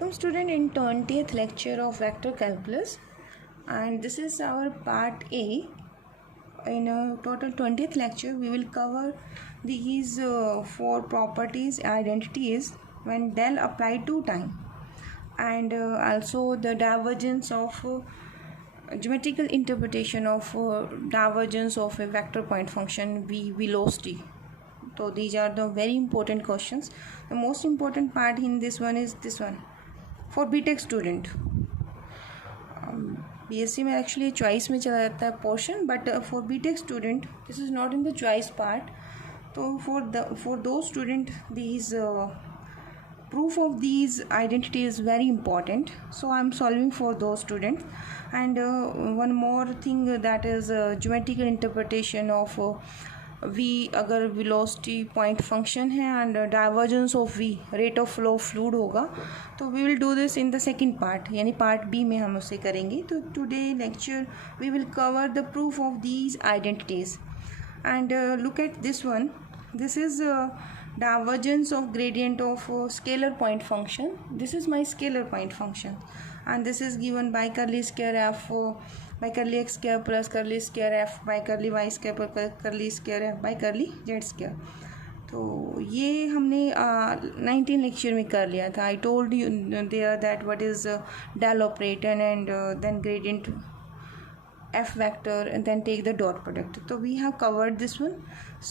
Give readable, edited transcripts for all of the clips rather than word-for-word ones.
Welcome student in 20th lecture of vector calculus, and this is our part A. In a total 20th lecture we will cover these four properties, identities when del applied to time, and also the divergence of geometrical interpretation of divergence of a vector point function v velocity. So these are the very important questions. The most important part in this one is this one for BTech student. BSc में actually choice में चला जाता है portion, but for BTech student this is not in the choice part. तो for दो student these proof of these identity is very important, so I'm solving for those students. And one more thing, that is geometrical interpretation of v अगर velocity point function है and divergence of v rate of flow of fluid होगा, तो we will do this in the second part, यानी part B में हम उसे करेंगे. तो today lecture we will cover the proof of these identities. And look at this one. This is divergence of gradient of scalar point function. This is my scalar point function, and this is given by curly square f by curly x square plus curly square f by curly y square plus curly square f by curly z square. तो ये हमने 19 lecture में कर लिया था. I told you there that what is del operator and then gradient f vector and then take the dot product. So we have covered this one.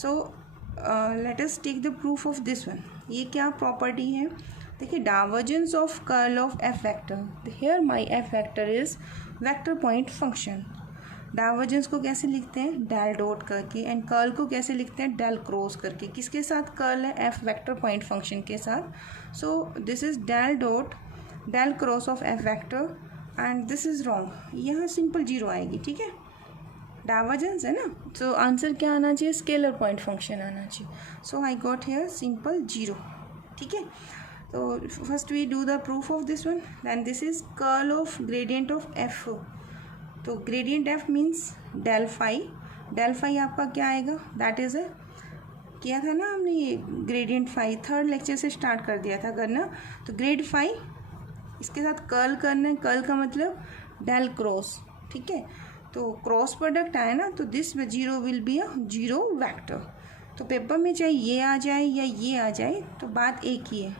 So let us take the proof of this one. ये क्या property है? देखिए, divergence of curl of f vector. Here my f vector is vector point function. Divergence को कैसे लिखते हैं? Del dot करके. And curl को कैसे लिखते हैं? डेल क्रॉस करके. किसके साथ कर्ल है? f vector point function के साथ. So this is del dot del cross of f vector and this is wrong. यहाँ सिंपल जीरो आएगी. ठीक है, डाइवर्जेंस है ना, सो आंसर क्या आना चाहिए? स्केलर पॉइंट फंक्शन आना चाहिए. So I got here simple zero. ठीक है, तो first we do the proof of this one. Then this is curl of gradient of F. तो gradient F means del phi. Del phi आपका क्या आएगा? That is किया था ना हमने, ये ग्रेडियंट फाई थर्ड लेक्चर से स्टार्ट कर दिया था करना. तो ग्रेड फाई इसके साथ कर्ल करना है. कर्ल का मतलब डेल क्रॉस. ठीक है, तो क्रॉस प्रोडक्ट आए ना, तो this zero will be a zero vector. तो पेपर में चाहे ये आ जाए या ये आ जाए, तो बात एक ही है.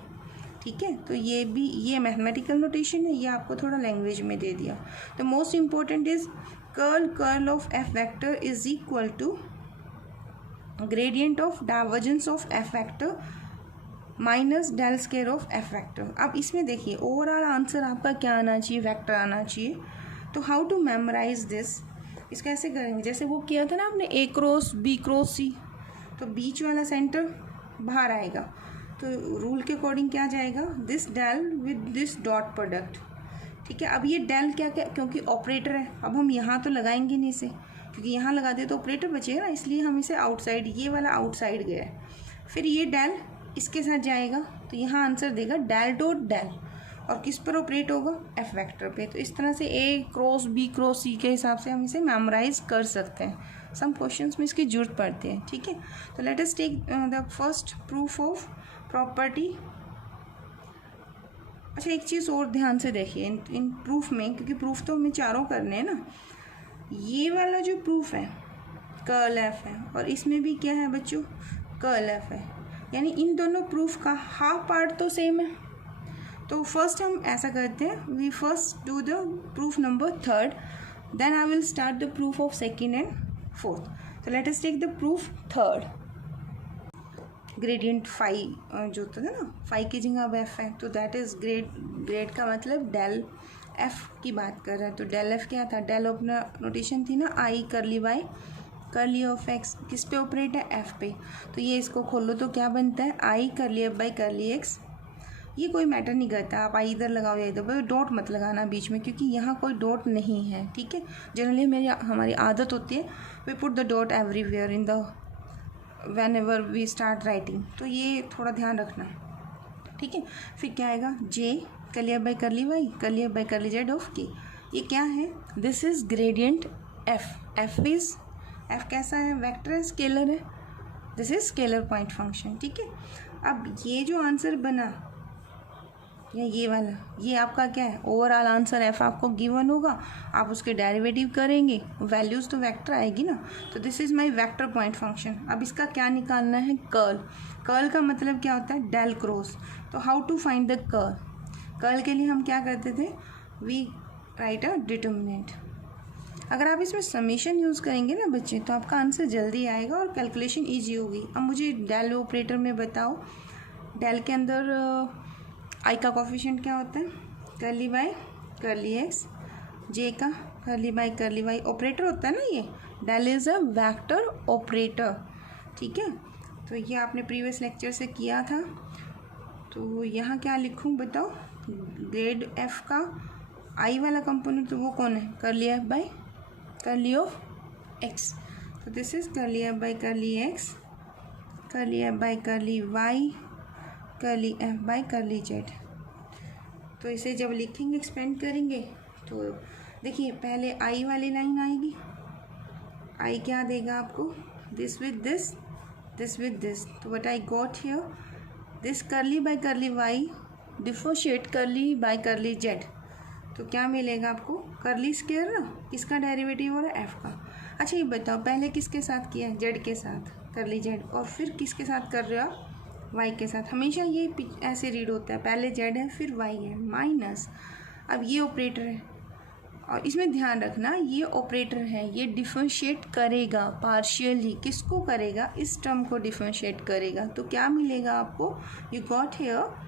ठीक है, तो ये भी, ये मैथमेटिकल नोटेशन है, ये आपको थोड़ा लैंग्वेज में दे दिया. The most important is curl of F vector is equal to gradient of divergence of F vector minus del square of F vector. अब इसमें देखिए ओवरऑल आंसर आपका क्या आना चाहिए? वेक्टर आना चाहिए. तो हाउ टू मेमोराइज दिस? इसका ऐसे करेंगे जैसे वो किया था ना आपने, ए क्रॉस बी क्रॉस सी. तो बीच वाला सेंटर बाहर आएगा, तो रूल के अकॉर्डिंग क्या जाएगा? This del with this dot product. ठीक है, अब ये डेल क्या क्या, क्योंकि ऑपरेटर है, अब हम यहाँ तो लगाएंगे नहीं इसे, क्योंकि यहाँ लगा दे तो ऑपरेटर बचेगा ना, इसलिए हम इसे आउटसाइड, ये वाला आउटसाइड गया है. फिर ये डेल इसके साथ जाएगा, तो यहाँ आंसर देगा डेल डॉट डेल, और किस पर ऑपरेट होगा? एफ वेक्टर पे. तो इस तरह से ए क्रॉस बी क्रॉस सी के हिसाब से हम इसे मेमोराइज कर सकते हैं. सम क्वेश्चंस में इसकी जरूरत पड़ती है. ठीक है, तो let us take the first proof of property. अच्छा, एक चीज़ और ध्यान से देखिए इन प्रूफ में, क्योंकि प्रूफ तो हमें चारों करने हैं ना. ये वाला जो प्रूफ है कर्ल एफ है, और इसमें भी क्या है बच्चों? कर्ल एफ है. यानी इन दोनों प्रूफ का हाफ पार्ट तो सेम है. तो फर्स्ट हम ऐसा करते हैं, we first do the proof number third, then I will start the proof of second and fourth. तो let us take the proof third. Gradient phi जो होता है ना, फाई की जगह अब एफ है, तो दैट इज ग्रेड का मतलब डेल एफ की बात कर रहा है. तो डेल एफ क्या था? डेल अपना नोटेशन थी ना, आई करली वाई करली ऑफ एक्स. किस पे ऑपरेट है? एफ पे. तो ये इसको खोलो तो क्या बनता है? आई करली एफ बाई करली एक्स. ये कोई मैटर नहीं करता, आप आई इधर लगाओ या इधर, बस डॉट मत लगाना बीच में, क्योंकि यहाँ कोई डॉट नहीं है. ठीक है, जनरली हमारी आदत होती है we put the dot everywhere in the whenever we start writing. तो ये थोड़ा ध्यान रखना. ठीक है, फिर क्या आएगा? जे करली एफ बाई करली वाई करली एफ बाई करली जेड ऑफ के. ये क्या है? This is gradient F. F कैसा है? वेक्टर है, स्केलर है. This is scalar point function. ठीक है, अब ये जो आंसर बना या ये वाला, ये आपका क्या है, ओवरऑल आंसर एफ आपको गिवन होगा, आप उसके डेरिवेटिव करेंगे, वैल्यूज़ तो वेक्टर आएगी ना। तो this is my vector point function. अब इसका क्या निकालना है, कर्ल। कर्ल का मतलब क्या होता है, डेल क्रॉस। तो how to find the curl, curl के लिए हम क्या करते थे, वी राइट अ डिटर्मिनेंट। अगर आप इसमें समेशन यूज़ करेंगे ना बच्चे, तो आपका आंसर जल्दी आएगा और कैलकुलेशन ईजी होगी। अब मुझे डेल ऑपरेटर में बताओ, डेल के अंदर आई का कोफिशिएंट क्या होता है, curly by curly x, j का curly by curly y operator होता है ना, ये del is a vector operator. ठीक है, तो ये आपने प्रीवियस लेक्चर से किया था। तो यहाँ क्या लिखूँ बताओ, ग्रेड एफ का आई वाला कंपोनेंट तो वो कौन है, curly F by curly of X. तो this is curly F by curly X, curly F by curly Y, curly F by curly Z. तो इसे जब लिखेंगे एक्सपेंड करेंगे तो देखिए पहले आई वाली लाइन आएगी, आई क्या देगा आपको, this with this, this with this. तो what I got here, this curly by curly Y differentiate curly by curly Z. तो क्या मिलेगा आपको, कर्ली स्क्वायर ना, किसका डेरिवेटिव हो रहा है, एफ का। अच्छा ये बताओ पहले किसके साथ किया है, जेड के साथ, कर्ली जेड, और फिर किसके साथ कर रहे हो आप, वाई के साथ। हमेशा ये ऐसे रीड होता है, पहले जेड है फिर वाई है, माइनस। अब ये ऑपरेटर है और इसमें ध्यान रखना ये ऑपरेटर है, ये डिफरेंशिएट करेगा पार्शियली, किसको करेगा, इस टर्म को डिफरेंशिएट करेगा। तो क्या मिलेगा आपको, यू गॉट हियर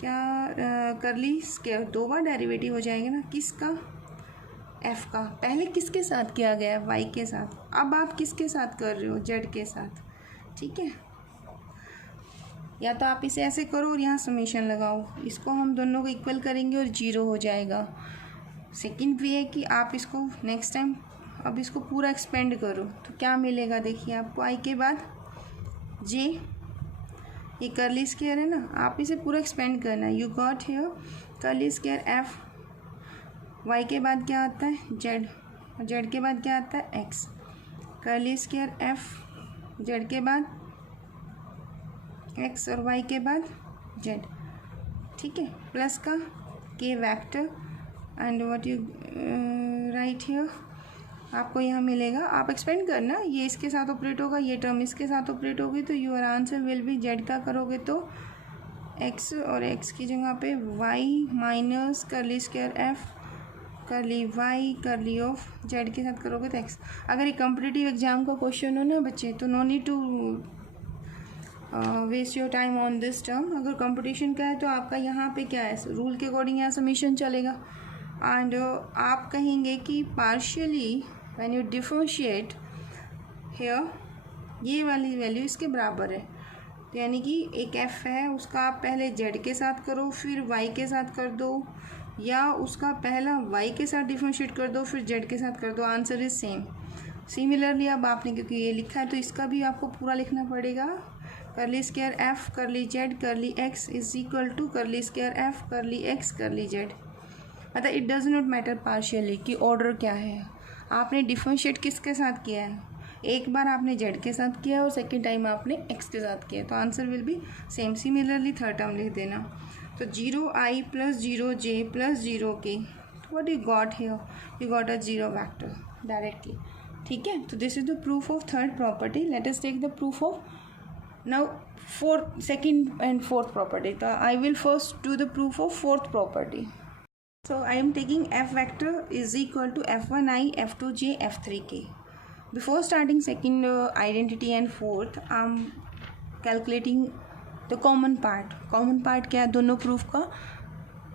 क्या, कर्ली स्क्वायर दो बार डेरिवेटिव हो जाएगा ना, किसका, एफ का। पहले किसके साथ किया गया है, वाई के साथ, अब आप किसके साथ कर रहे हो, जेड के साथ। ठीक है, या तो आप इसे ऐसे करो और यहाँ समेशन लगाओ, इसको हम दोनों को इक्वल करेंगे और जीरो हो जाएगा। सेकंड वे है कि आप इसको नेक्स्ट टाइम अब इसको पूरा एक्सपेंड करो, तो क्या मिलेगा, देखिए आपको आई के बाद जे, ये कर्ली स्क्वायर है ना, आप इसे पूरा एक्सपेंड करना है। You got here curly square f, y के बाद क्या आता है, जेड, और जेड के बाद क्या आता है, x. Curly square F, Z के बाद एक्स और वाई के बाद जेड। ठीक है, प्लस का के vector and what you right here, आपको यहाँ मिलेगा, आप एक्सपेंड करना, ये इसके साथ ऑपरेट होगा, ये टर्म इसके साथ ऑपरेट होगी, तो your answer will be, z का करोगे तो एक्स और एक्स की जगह पे y minus curly square F curly Y curly of z के साथ करोगे तो एक्स। अगर ये कॉम्पिटिटिव एग्जाम का क्वेश्चन हो ना बच्चे, तो no need to waste your time on this term. अगर कंपटीशन का है तो आपका यहाँ पे क्या है, रूल के अकॉर्डिंग यहाँ समीशन चलेगा। एंड आप कहेंगे कि partially when you differentiate here, ये वाली वैल्यू इसके बराबर है, तो यानी कि एक एफ है उसका आप पहले जेड के साथ करो फिर वाई के साथ कर दो, या उसका पहला वाई के साथ डिफरेंशिएट कर दो फिर जेड के साथ कर दो, आंसर इज सेम। सिमिलरली अब आपने क्योंकि ये लिखा है तो इसका भी आपको पूरा लिखना पड़ेगा, curly square F curly Z curly X is equal to curly square F curly X curly Z. मतलब it does not matter partially कि ऑर्डर क्या है, आपने डिफरेंशिएट किसके साथ किया है, एक बार आपने जेड के साथ किया और सेकेंड टाइम आपने एक्स के साथ किया, तो answer will be same. Similarly third term लिख देना, तो 0i plus 0j plus 0k, तो what you got here, you got a zero vector directly. ठीक है, तो this is the proof of third property. Let us take the proof of now second and fourth property. So I will first do the proof of fourth property. So I am taking f vector is equal to f1i f2j f3k. Before starting second identity and fourth, I am calculating the common part. Common part क्या है दोनों proof का,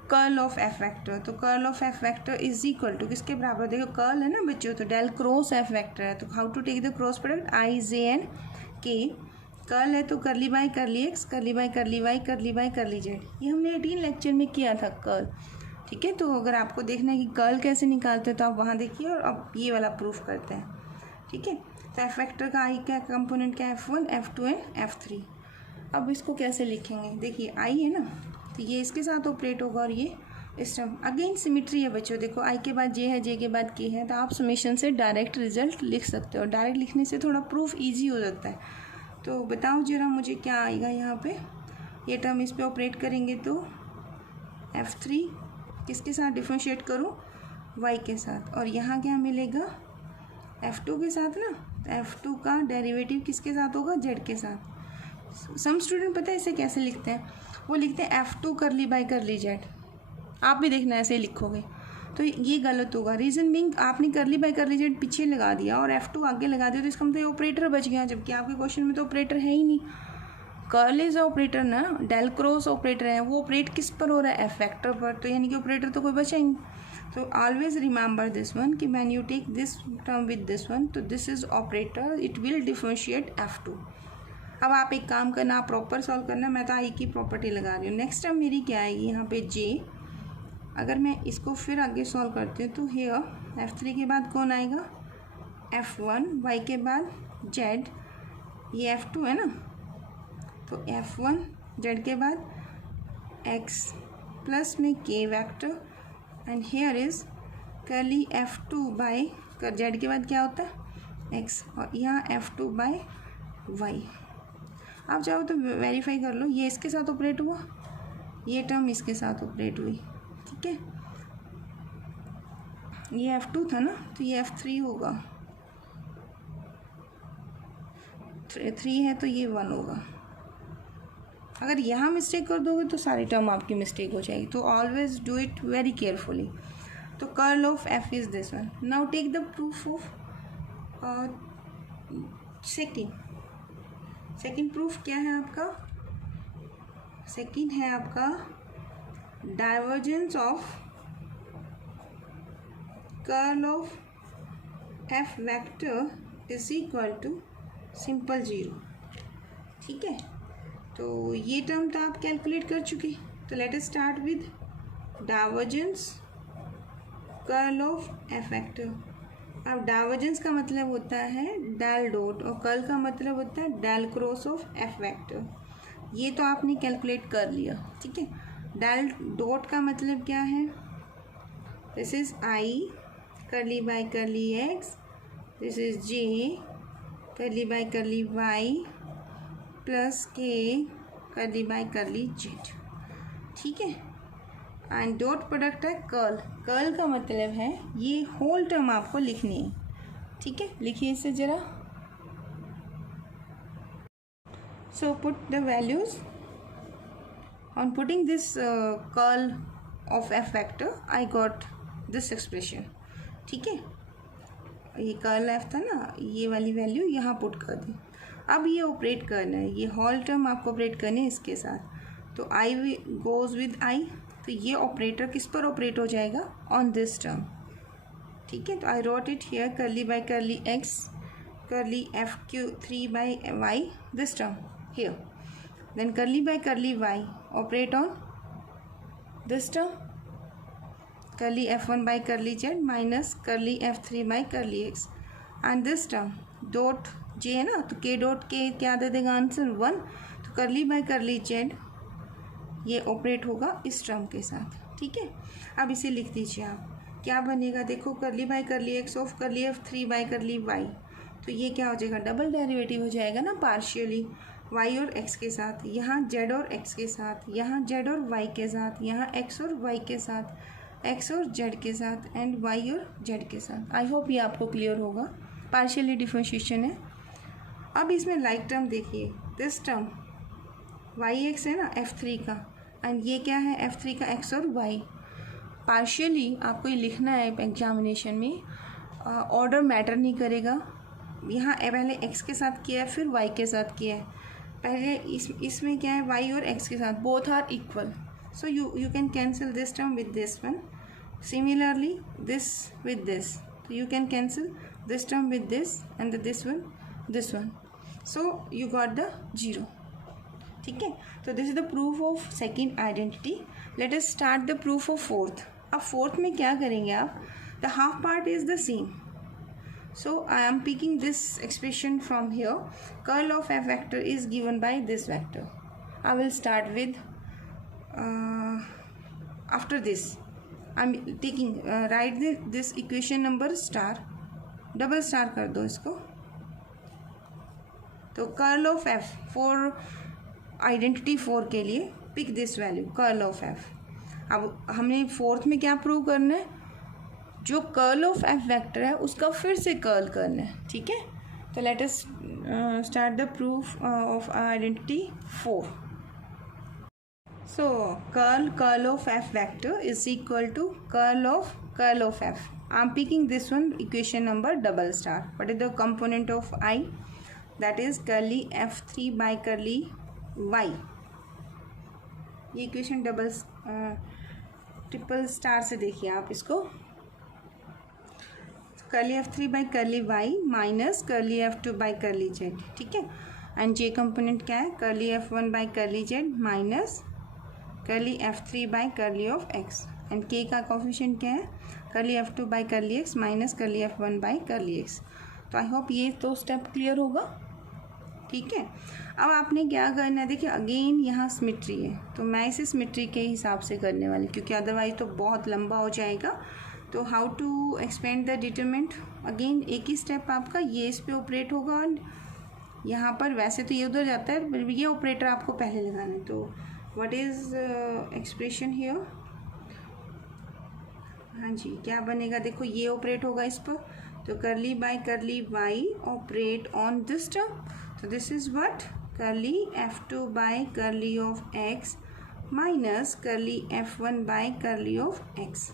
curl of F vector. तो curl of F vector is equal to किसके बराबर, देखो curl है ना बच्चों, तो डेल क्रॉस एफ वेक्टर है, तो how to take the cross product, i j and k, curl है तो करली बाय करली एक्स करली बाय करली वाई करली बाय करली जेड, ये हमने 18 लेक्चर में किया था कर्ल। ठीक है, तो अगर आपको देखना है कि कर्ल कैसे निकालते हैं तो आप वहाँ देखिए और अब ये वाला प्रूफ करते हैं। ठीक है, तो एफ वेक्टर का आई का कंपोनेंट क्या है, F1 F2 एंड F3। अब इसको कैसे लिखेंगे, देखिए आई है ना, तो ये इसके साथ ऑपरेट होगा और ये इस टर्म, अगेन सिमिट्री है बच्चों, देखो आई के बाद जे है, जे के बाद के है, तो आप समेशन से डायरेक्ट रिजल्ट लिख सकते हो। डायरेक्ट लिखने से थोड़ा प्रूफ ईजी हो जाता है। तो बताओ जरा मुझे क्या आएगा यहाँ पे, ये टर्म इस पे ऑपरेट करेंगे तो F3 किसके साथ डिफरेंशिएट करूँ, y के साथ, और यहाँ क्या मिलेगा F2 के साथ ना, तो F2 का डेरिवेटिव किसके साथ होगा, z के साथ। सम स्टूडेंट पता है इसे कैसे लिखते हैं, वो लिखते हैं F2 करली बाई करली z। आप भी देखना ऐसे ही लिखोगे तो ये गलत होगा। रीज़न बिंग आपने करली बाई करली जेड पीछे लगा दिया और F2 आगे लगा दिया, तो इसका मतलब ऑपरेटर बच गया, जबकि आपके क्वेश्चन में तो ऑपरेटर है ही नहीं। कर्ल इज ऑपरेटर ना, डेल क्रॉस ऑपरेटर है, वो ऑपरेट किस पर हो रहा है, एफ वेक्टर पर, तो यानी कि ऑपरेटर तो कोई बचा ही नहीं। तो ऑलवेज रिमेंबर दिस वन कि when you take this term with this one, तो this is operator, it will differentiate F2। अब आप एक काम करना, आप प्रॉपर सॉल्व करना, मैं तो आई की प्रॉपर्टी लगा रही हूँ। नेक्स्ट टर्म मेरी क्या आएगी यहाँ पे J, अगर मैं इसको फिर आगे सॉल्व करती हूँ तो हेयर F3 के बाद कौन आएगा, F1, y के बाद z, ये F2 है ना, तो F1 z के बाद x प्लस में k vector and here is करली F2 बाई कर z के बाद क्या होता है x, और यहाँ F2 बाई y। आप चाहो तो वेरीफाई कर लो, ये इसके साथ ऑपरेट हुआ, ये टर्म इसके साथ ऑपरेट हुई, ठीक है। ये F2 था ना, तो ये F3 होगा, 3 है तो ये 1 होगा। अगर यहाँ मिस्टेक कर दोगे तो सारी टर्म आपकी मिस्टेक हो जाएगी, तो always do it very carefully. तो curl of F is this one. Now take the proof of second proof क्या है आपका, सेकेंड है आपका divergence of curl of F vector is equal to simple 0, ठीक है। तो ये टर्म तो आप कैलकुलेट कर चुके, तो let us start with divergence curl of F vector. अब डाइवर्जेंस का मतलब होता है डेल डॉट और कर्ल का मतलब होता है del cross of F vector. ये तो आपने कैलकुलेट कर लिया, ठीक है। डेल डॉट का मतलब क्या है, दिस इज I करली by curly x, this is j करली by curly y plus k करली बाई करली z, ठीक है। एंड डॉट प्रोडक्ट है कर्ल, कर्ल का मतलब है ये होल टर्म आपको लिखनी है, ठीक है। लिखिए इसे जरा। So put the values on putting this curl of F vector I got this expression, ठीक है। ये कर्ल F था ना, ये वाली वैल्यू यहाँ पुट कर दी। अब ये ऑपरेट करना है, ये होल टर्म आपको ऑपरेट करने है इसके साथ, तो I गोज विद I, तो ये ऑपरेटर किस पर ऑपरेट हो जाएगा, ऑन दिस टर्म, ठीक है। तो I wrote it here curly by curly x curly F3 by y this term here, then curly by curly y operate on this term curly F1 by करली z minus करली F3 by curly x and this term dot j है ना, तो k dot k क्या दे देगा answer 1, तो करली by करली z ये ऑपरेट होगा इस टर्म के साथ, ठीक है। अब इसे लिख दीजिए आप, क्या बनेगा देखो, करली बाई करली एक्स ऑफ करली F3 बाई करली y, तो ये क्या हो जाएगा, डबल डेरिवेटिव हो जाएगा ना, पार्शियली y और x के साथ, यहाँ z और x के साथ, यहाँ z और y के साथ, यहाँ x और y के साथ, x और z के साथ एंड y और z के साथ। आई होप ये आपको क्लियर होगा, पार्शियली डिफरेंशिएशन है। अब इसमें लाइक टर्म देखिए, दिस टर्म yx है ना F3 का, एंड ये क्या है F3 का x और y। पार्शियली आपको ये लिखना है एग्जामिनेशन में, ऑर्डर मैटर नहीं करेगा। यहाँ पहले x के साथ किया है, फिर y के साथ किया है, पहले इसमें क्या है y और x के साथ, both are equal, so you can cancel this term with this one, similarly this with this, तो you can cancel this term with this and this one, so you got the 0, ठीक है। तो this is the proof of second identity. Let us start the proof of fourth. अब fourth में क्या करेंगे आप, the half part is the same, so I am picking this expression from here, curl of F vector is given by this vector. I will start with after this I am taking right this equation number star, double star कर दो इसको। तो curl of F for identity 4 के लिए pick this value curl of F। अब हमने fourth में क्या प्रूव करना है, जो कर्ल ऑफ एफ वेक्टर है उसका फिर से कर्ल करना है, ठीक है। तो let us start the proof of identity 4. So curl of f vector is equal to curl of f. I'm picking this one, equation number double star. What is the component of I? That is curly f3 by curly y. ये equation triple star से देखिए आप इसको, curly f3 by curly y minus curly f2 by curly z, ठीक है। And J component क्या है, curly f1 by curly z minus curly f3 by curly of x. And k का coefficient क्या है, curly f2 by curly x minus curly f1 by curly x. तो आई hope ये तो स्टेप क्लियर होगा, ठीक है। अब आपने क्या करना है, देखिए अगेन यहाँ सिमेट्री है, तो मैं इसे सिमेट्री के हिसाब से करने वाली, क्योंकि अदरवाइज तो बहुत लंबा हो जाएगा. तो how to expand the determinant, again एक ही स्टेप आपका, ये इस पे ऑपरेट होगा और यहाँ पर वैसे तो ये उधर जाता है, ये ऑपरेटर आपको पहले लगाना है. तो व्हाट इज़ एक्सप्रेशन हियर, हाँ जी क्या बनेगा, देखो ये ऑपरेट होगा इस पर, तो curly by curly y operate on this term. तो this is what, curly f2 bye curly of x minus करली f1 by curly of x,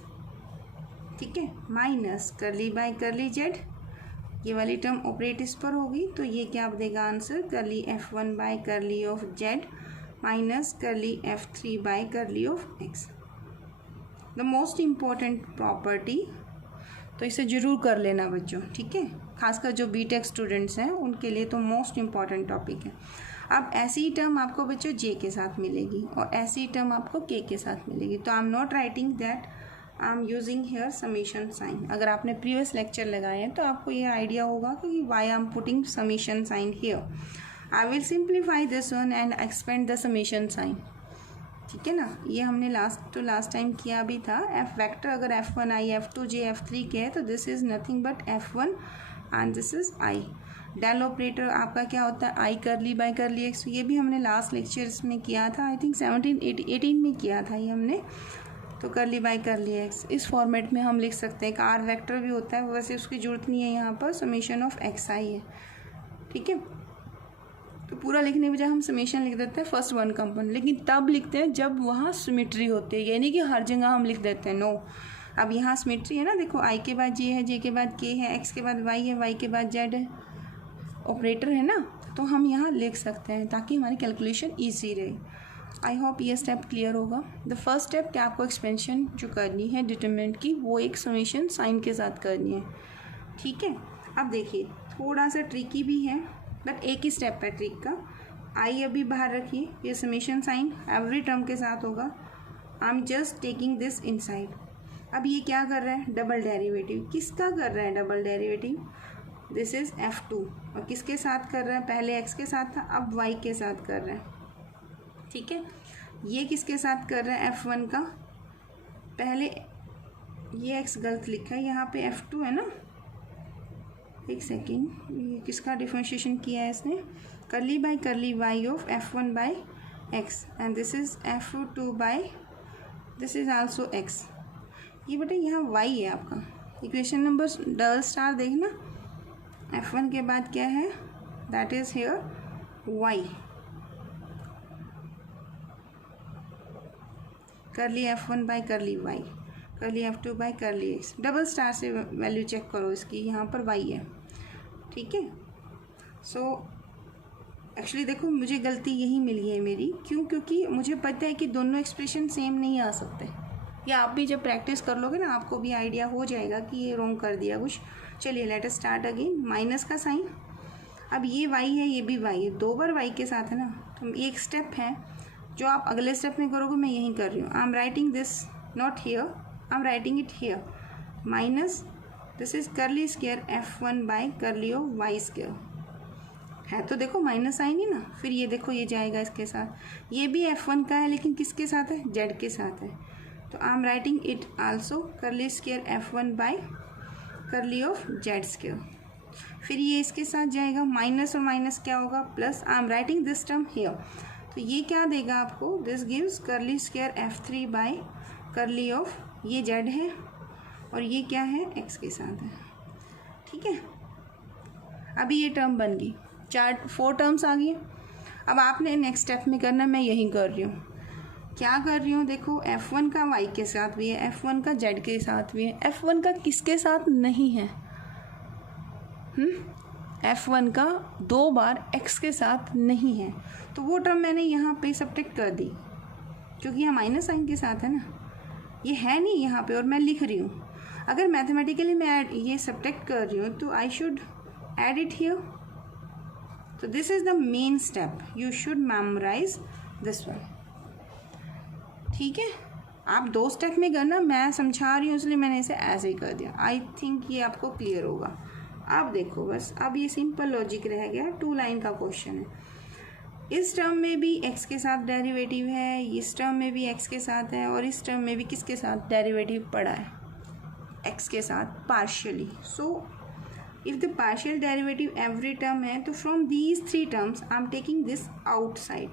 ठीक है, माइनस करली बाय करली z, ये वाली टर्म ऑपरेट इस पर होगी, तो ये क्या देगा आंसर, करली f1 by curly of z minus करली f3 bye curly of x. The most important property, तो इसे ज़रूर कर लेना बच्चों, ठीक है, खासकर जो बीटेक स्टूडेंट्स हैं उनके लिए तो मोस्ट इम्पॉर्टेंट टॉपिक है. अब ऐसी टर्म आपको बच्चों जे के साथ मिलेगी और ऐसी टर्म आपको के साथ मिलेगी. तो I am not writing that, I am using here summation sign. अगर आपने प्रीवियस लेक्चर लगाए हैं तो आपको ये आइडिया होगा कि why I am putting summation sign here. I will simplify this one and expand the summation sign, ठीक है ना. ये हमने लास्ट टाइम किया भी था. एफ वेक्टर अगर f1 i f2 j f3 के है तो this is nothing but f1 and this is i. Del operator आपका क्या होता है, i करली बाय करली x. ये भी हमने लास्ट लेक्चर्स में किया था, आई थिंक 18 में किया था ये हमने. तो करली बाय करली x इस फॉर्मेट में हम लिख सकते हैं. एक आर वेक्टर भी होता है, वैसे उसकी जरूरत नहीं है, यहाँ पर समीशन ऑफ xi है, ठीक है. तो पूरा लिखने के बजाय हम समेशन लिख देते हैं फर्स्ट वन कंपोनेंट, लेकिन तब लिखते हैं जब वहाँ सिमेट्री होती है, यानी कि हर जगह हम लिख देते हैं. नो, अब यहाँ सिमेट्री है ना, देखो आई के बाद जे है, जे के बाद के है, एक्स के बाद वाई है, वाई के बाद जेड है, ऑपरेटर है ना, तो हम यहाँ लिख सकते हैं ताकि हमारी कैलकुलेशन ईजी रहे. आई होप ये स्टेप क्लियर होगा. द फर्स्ट स्टेप क्या आपको एक्सपेंशन जो करनी है डिटरमिनेंट की, वो एक समेशन साइन के साथ करनी है, ठीक है. अब देखिए थोड़ा सा ट्रिकी भी है, बट एक ही स्टेप है ट्रिक का. आई अभी बाहर रखिए, ये समेशन साइन एवरी टर्म के साथ होगा. I am just taking this inside. अब ये क्या कर रहा है, डबल डेरिवेटिव. किसका कर रहा है double derivative, this is f2, और किसके साथ कर रहा है, पहले x के साथ था, अब y के साथ कर रहा है, ठीक है. ये किसके साथ कर रहा है, f1 का, पहले ये x गलत लिखा है, यहाँ पे f2 है ना, एक सेकेंड, ये किसका डिफरेंशिएशन किया है इसने, curly by curly y of f1 by x and this is f2 by, this is also x. ये बेटा यहाँ y है आपका. इक्वेशन नंबर डबल स्टार देखना, f1 के बाद क्या है, दैट इज हियर y, करली f1 बाय करली y, करली f2 बाय करली x. डबल स्टार से वैल्यू चेक करो इसकी, यहाँ पर y है, ठीक है. सो एक्चुअली देखो मुझे गलती यही मिली है मेरी, क्यों, क्योंकि मुझे पता है कि दोनों एक्सप्रेशन सेम नहीं आ सकते. या आप भी जब प्रैक्टिस कर लोगे ना, आपको भी आइडिया हो जाएगा कि ये रॉन्ग कर दिया कुछ. चलिए late us start again. Minus का साइन, अब ये y है, ये भी y है, दो बार y के साथ है ना, तो एक स्टेप है जो आप अगले स्टेप में करोगे, मैं यही कर रही हूँ. I am writing this not here, I am writing it here, minus this is curly square f1 by curly of y square है. तो देखो माइनस साइन ही ना, फिर ये देखो ये जाएगा इसके साथ, ये भी f1 का है लेकिन किसके साथ है, z के साथ है. तो I am writing it also curly square f1 by curly of z square. फिर ये इसके साथ जाएगा, माइनस और माइनस क्या होगा, plus. I am writing this term here, तो ये क्या देगा आपको, this gives curly square f3 by curly of, ये जेड है और ये क्या है, एक्स के साथ है। ठीक है, अभी ये टर्म बन गई, 4 टर्म्स आ गई। अब आपने नेक्स्ट स्टेप में करना, मैं यही कर रही हूँ। क्या कर रही हूँ, देखो F1 का y के साथ भी है, F1 का z के साथ भी है, F1 का किसके साथ नहीं है, F1 का 2 बार x के साथ नहीं है, तो वो टर्म मैंने यहाँ पे सब्ट्रैक्ट कर दी, क्योंकि यहाँ माइनस साइन के साथ है ना, ये है नहीं यहाँ पे और मैं लिख रही हूँ। अगर मैथमेटिकली मैं ये सब्ट्रैक्ट कर रही हूँ तो I should add it here. तो this is the main step, you should memorise this one. ठीक है, आप 2 स्टेप में करना, मैं समझा रही हूँ इसलिए मैंने इसे ऐसे ही कर दिया। आई थिंक ये आपको क्लियर होगा। अब देखो बस, अब ये सिंपल लॉजिक रह गया, 2 लाइन का क्वेश्चन है। इस टर्म में भी x के साथ डेरिवेटिव है, इस टर्म में भी x के साथ है, और इस टर्म में भी किसके साथ डेरिवेटिव पड़ा है, x के साथ partially. So if the partial derivative every term है, तो from these 3 terms I am taking this outside.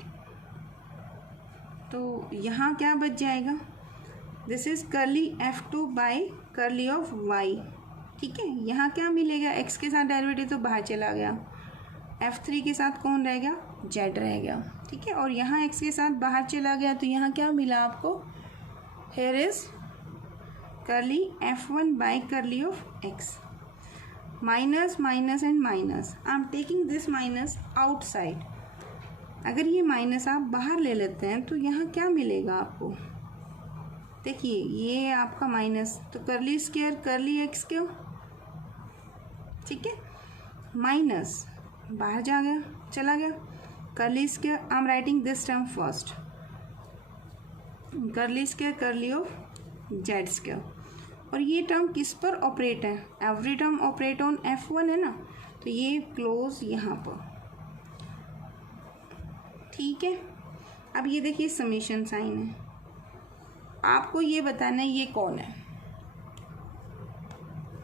तो यहाँ क्या बच जाएगा, this is curly F2 by curly of y। ठीक है, यहाँ क्या मिलेगा, x के साथ डेरिवेटिव तो बाहर चला गया, F3 के साथ कौन रह गया, z रह गया। ठीक है, और यहाँ x के साथ बाहर चला गया, तो यहाँ क्या मिला आपको, here is curly F1 by curly of x, minus minus and minus, I am taking this minus outside. अगर ये माइनस आप बाहर ले लेते हैं तो यहाँ क्या मिलेगा आपको, देखिए ये आपका माइनस, तो कर्ली स्क्वायर कर्ली x क्यों, ठीक है, माइनस बाहर जा गया, चला गया, curly square, I am writing this term first, curly square curly of Z square. और ये टर्म किस पर ऑपरेट है, every term operate on F1 है ना, तो ये क्लोज यहाँ पर। ठीक है, अब ये देखिए समेशन साइन है, आपको ये बताना है ये कौन है,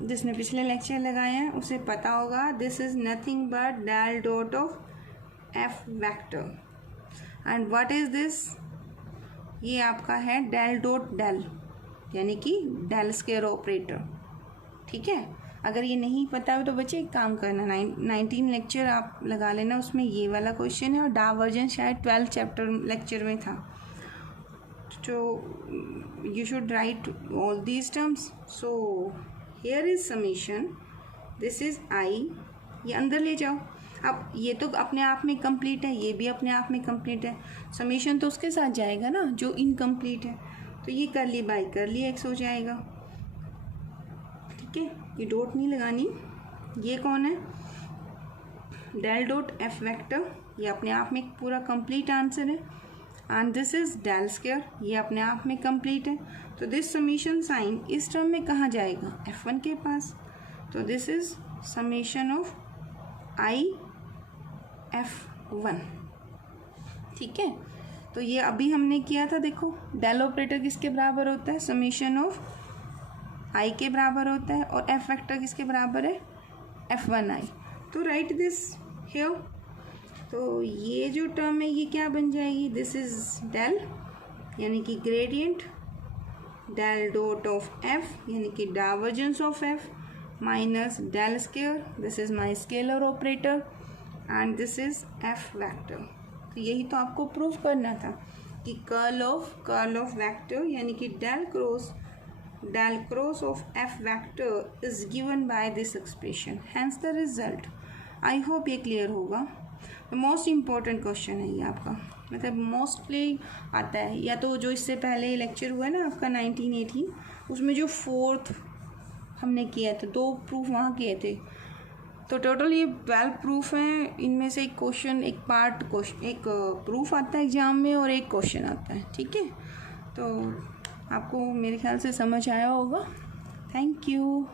जिसने पिछले लेक्चर लगाए हैं उसे पता होगा, this is nothing but del dot of F vector. And what is this, ये आपका है डेल डॉट डेल, यानी कि डेल स्क्वायर ऑपरेटर। ठीक है, अगर ये नहीं पता हो तो बच्चे एक काम करना, 19 लेक्चर आप लगा लेना, उसमें ये वाला क्वेश्चन है, और डाइवर्जेंस शायद 12 चैप्टर लेक्चर में था। तो you should write all these terms. So here is summation, this is I, ये अंदर ले जाओ। अब ये तो अपने आप में कंप्लीट है, ये भी अपने आप में कंप्लीट है, समेशन तो उसके साथ जाएगा ना जो इनकम्प्लीट है, तो ये कर्ली बाई कर्ली x हो जाएगा। ठीक है, ये डॉट नहीं लगानी, ये कौन है, डेल डॉट F वेक्टर, ये अपने आप में पूरा कंप्लीट आंसर है। And this is del square, ये अपने आप में कंप्लीट है। तो दिस समेशन साइन इस टर्म में कहाँ जाएगा, F1 के पास, तो this is summation of i F1। ठीक है, तो ये अभी हमने किया था, देखो डेल ऑपरेटर किसके बराबर होता है, समेशन ऑफ आई के बराबर होता है, और F वेक्टर किसके बराबर है, F1i। तो राइट दिस हियर, तो ये जो टर्म है ये क्या बन जाएगी, दिस इज डेल, यानी कि gradient del dot of F, यानी कि divergence of F, minus del square, this is my scalar operator, and this is F vector. तो यही तो आपको प्रूफ करना था कि कर्ल ऑफ वेक्टर, यानी कि del cross of F vector is given by this expression, hence the result. I hope ये क्लियर होगा। मोस्ट इम्पॉर्टेंट क्वेश्चन है ये आपका, मतलब मोस्टली आता है, या तो जो इससे पहले लेक्चर हुआ है ना आपका 1918, उसमें जो 4th हमने किया था, 2 प्रूफ वहाँ किए थे, तो टोटल ये 12 प्रूफ हैं। इनमें से एक क्वेश्चन, एक पार्ट क्वेश्चन, एक प्रूफ आता है एग्ज़ाम में और एक क्वेश्चन आता है। ठीक है, तो आपको मेरे ख्याल से समझ आया होगा। Thank you.